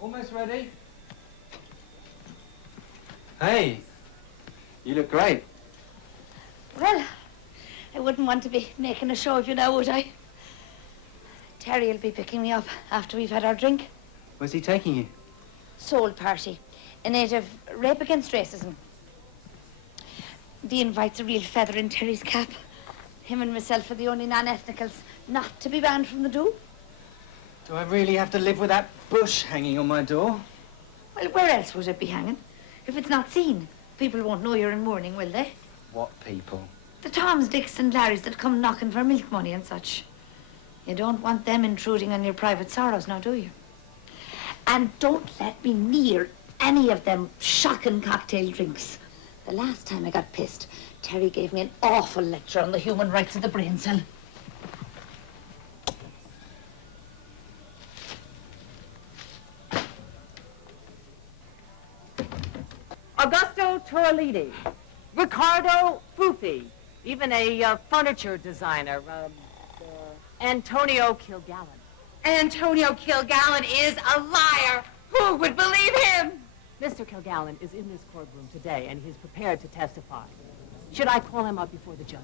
Almost ready. Hey, you look great. Well, I wouldn't want to be making a show of you now, would I? Terry will be picking me up after we've had our drink. Where's he taking you? Soul party. A native rape against racism. The invite's a real feather in Terry's cap. Him and myself are the only non-ethnicals not to be banned from the do. Do I really have to live with that bush hanging on my door? Well, where else would it be hanging? If it's not seen, people won't know you're in mourning, will they? What people? The Toms, Dicks and Larrys that come knocking for milk money and such. You don't want them intruding on your private sorrows now, do you? And don't let me near any of them shocking cocktail drinks. The last time I got pissed, Terry gave me an awful lecture on the human rights of the brain cell. Augusto Torlidi, Riccardo Fufi, even a furniture designer, Antonio Kilgallen. Antonio Kilgallen is a liar. Who would believe him? Mr. Kilgallen is in this courtroom today, and he's prepared to testify. Should I call him up before the judge?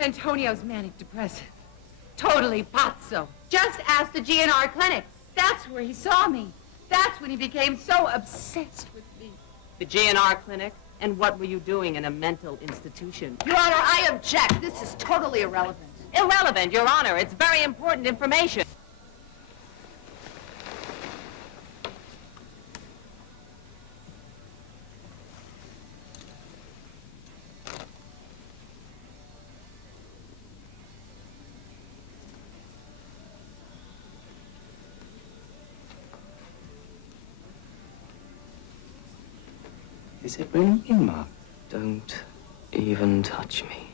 Antonio's manic depressive. Totally pazzo. Just ask the GNR clinic. That's where he saw me. That's when he became so obsessed with me. The GNR clinic? And what were you doing in a mental institution? Your Honor, I object. This is totally irrelevant. Irrelevant, Your Honor. It's very important information. Is it really you, Mark? Don't even touch me.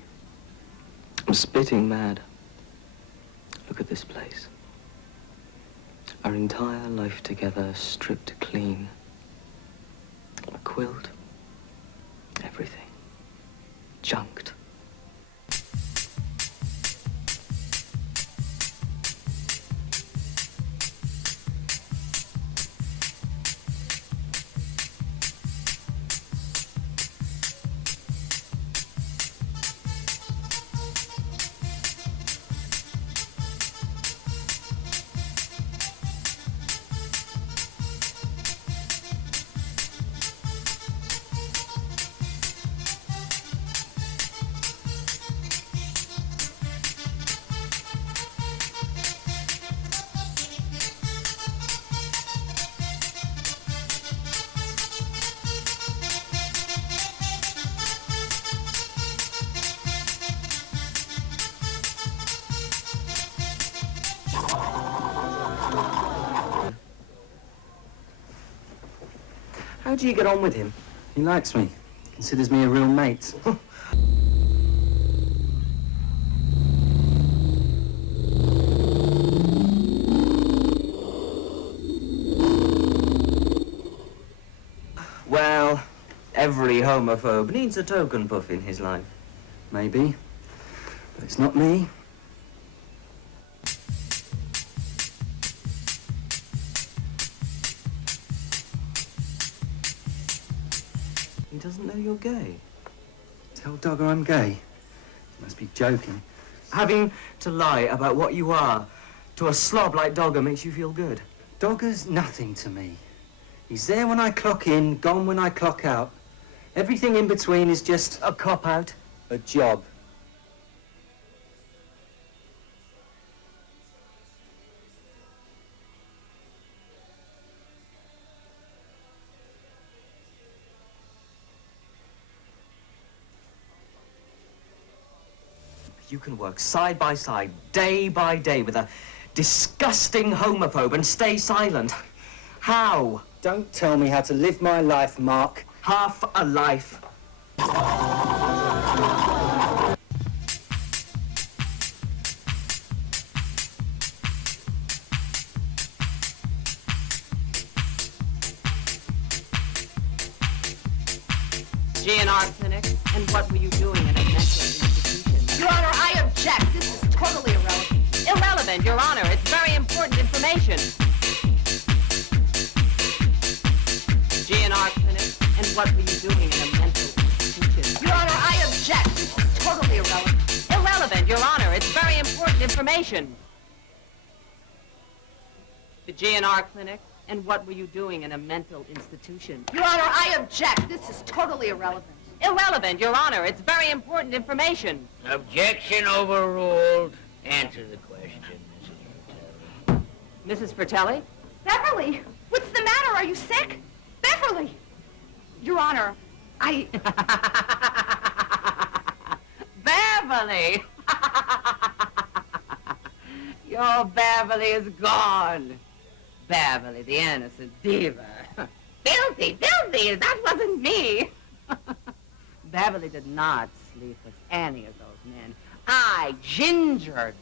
I'm spitting mad. Look at this place. Our entire life together stripped clean. A quilt. Everything. Junked. How do you get on with him? He likes me. Considers me a real mate. Well, every homophobe needs a token puff in his life. Maybe. But it's not me. He doesn't know you're gay. Tell Dogger I'm gay. He must be joking. Having to lie about what you are to a slob like Dogger makes you feel good. Dogger's nothing to me. He's there when I clock in, gone when I clock out. Everything in between is just A cop-out. a job. You can work side by side, day by day, with a disgusting homophobe and stay silent. How? Don't tell me how to live my life, Mark. Half a life. GNR clinic, and what were you doing in a mental institution? Your Honor, I object. This is totally irrelevant. Irrelevant, Your Honor. It's very important information. GNR clinic, and what were you doing in a mental institution? Your Honor, I object. This is totally irrelevant. Irrelevant, Your Honor. It's very important information. The GNR clinic, and what were you doing in a mental institution? Your Honor, I object. This is totally irrelevant. Irrelevant, Your Honor. It's very important information. Objection overruled. Answer the question, Mrs. Mrs. Fratelli? Beverly, what's the matter? Are you sick? Beverly! Your Honor, I... Beverly! Your Beverly is gone. Beverly, the innocent diva. Filthy, filthy! That wasn't me. Beverly did not sleep with any of those men. I gingered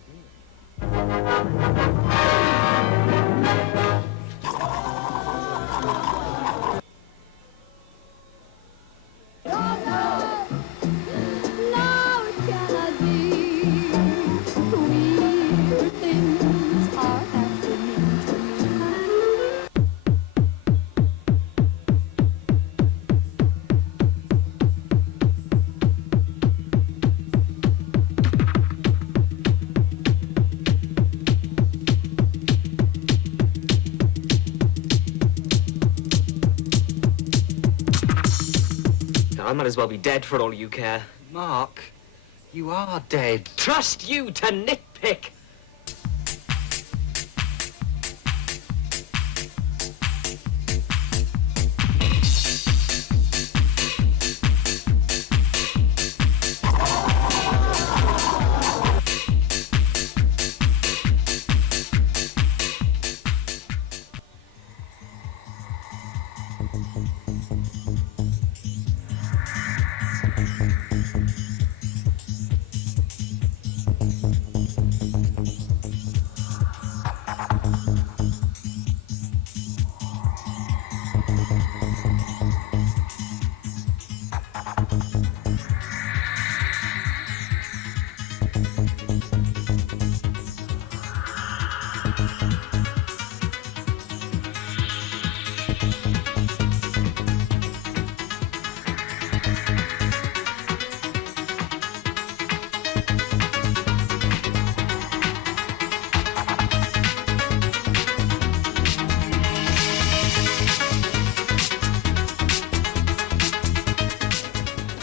I might as well be dead for all you care. Mark, you are dead. Trust you to nitpick.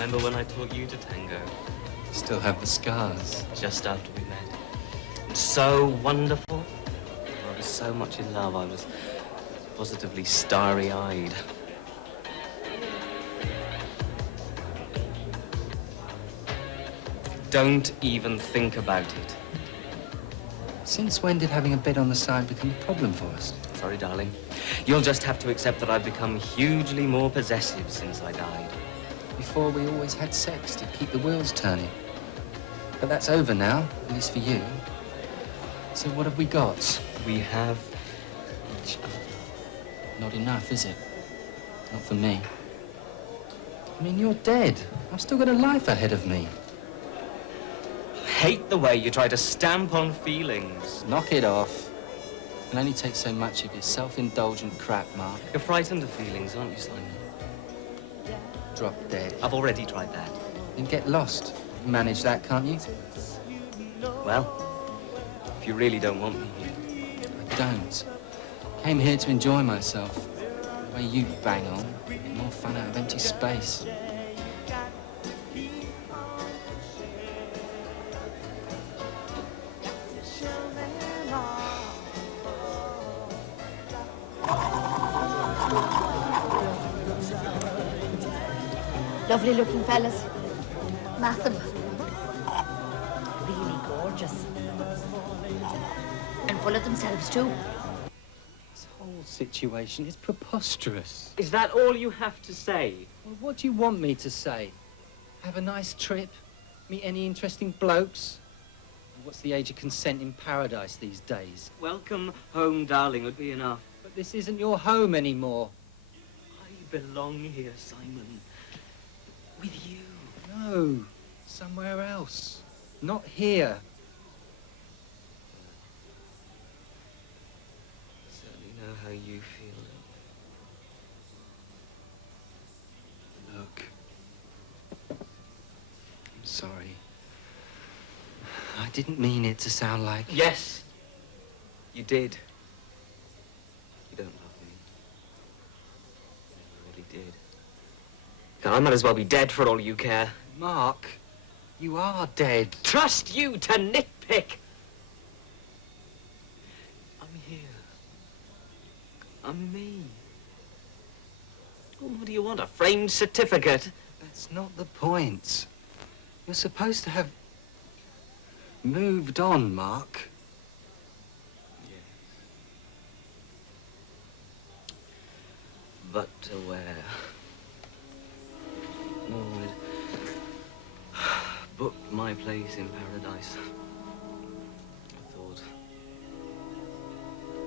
Remember when I taught you to tango? Still have the scars. Just after we met. It was so wonderful. I was so much in love, I was positively starry-eyed. Don't even think about it. Since when did having a bed on the side become a problem for us? Sorry, darling. You'll just have to accept that I've become hugely more possessive since I died. Before, we always had sex to keep the wheels turning. But that's over now, at least for you. So what have we got? We have each other. Not enough, is it? Not for me. I mean, you're dead. I've still got a life ahead of me. I hate the way you try to stamp on feelings. Knock it off. It'll only take so much of your self-indulgent crap, Mark. You're frightened of feelings, aren't you, Simon? Drop dead. I've already tried that. Then get lost. Manage that, can't you? Well, if you really don't want me here. I don't. Came here to enjoy myself. The way you bang on, get more fun out of empty space. Lovely looking fellas. Massive. of themselves, too. This whole situation is preposterous. Is that all you have to say? Well, what do you want me to say? Have a nice trip? Meet any interesting blokes? What's the age of consent in paradise these days? Welcome home, darling, would be enough. But this isn't your home anymore. I belong here, Simon. With you. No, somewhere else. Not here. I certainly know how you feel. Look. I'm sorry. I didn't mean it to sound like... Yes, you did. You don't love me. You never really did. I might as well be dead for all you care. Mark, you are dead. Trust you to nitpick. I'm here. I'm me. What do you want, a framed certificate? That's not the point. You're supposed to have moved on, Mark. Yes. But to where? No, I'd booked my place in paradise. I thought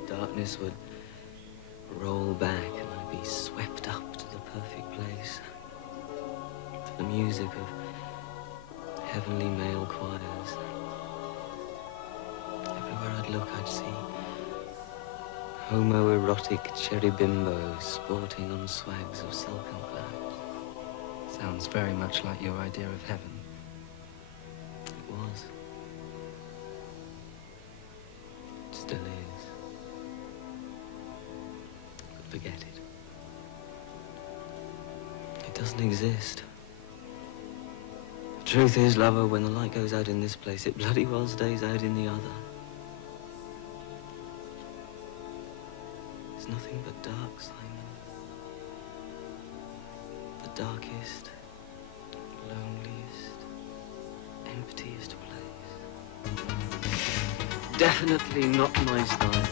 darkness would roll back and I'd be swept up to the perfect place. To the music of heavenly male choirs. Everywhere I'd look, I'd see homoerotic cherry-bimbos sporting on swags of silken clouds. Sounds very much like your idea of heaven. It was. It still is. But forget it. It doesn't exist. The truth is, lover, when the light goes out in this place, it bloody well stays out in the other. There's nothing but dark, Simon. The darkest, loneliest, emptiest place. Definitely not my style.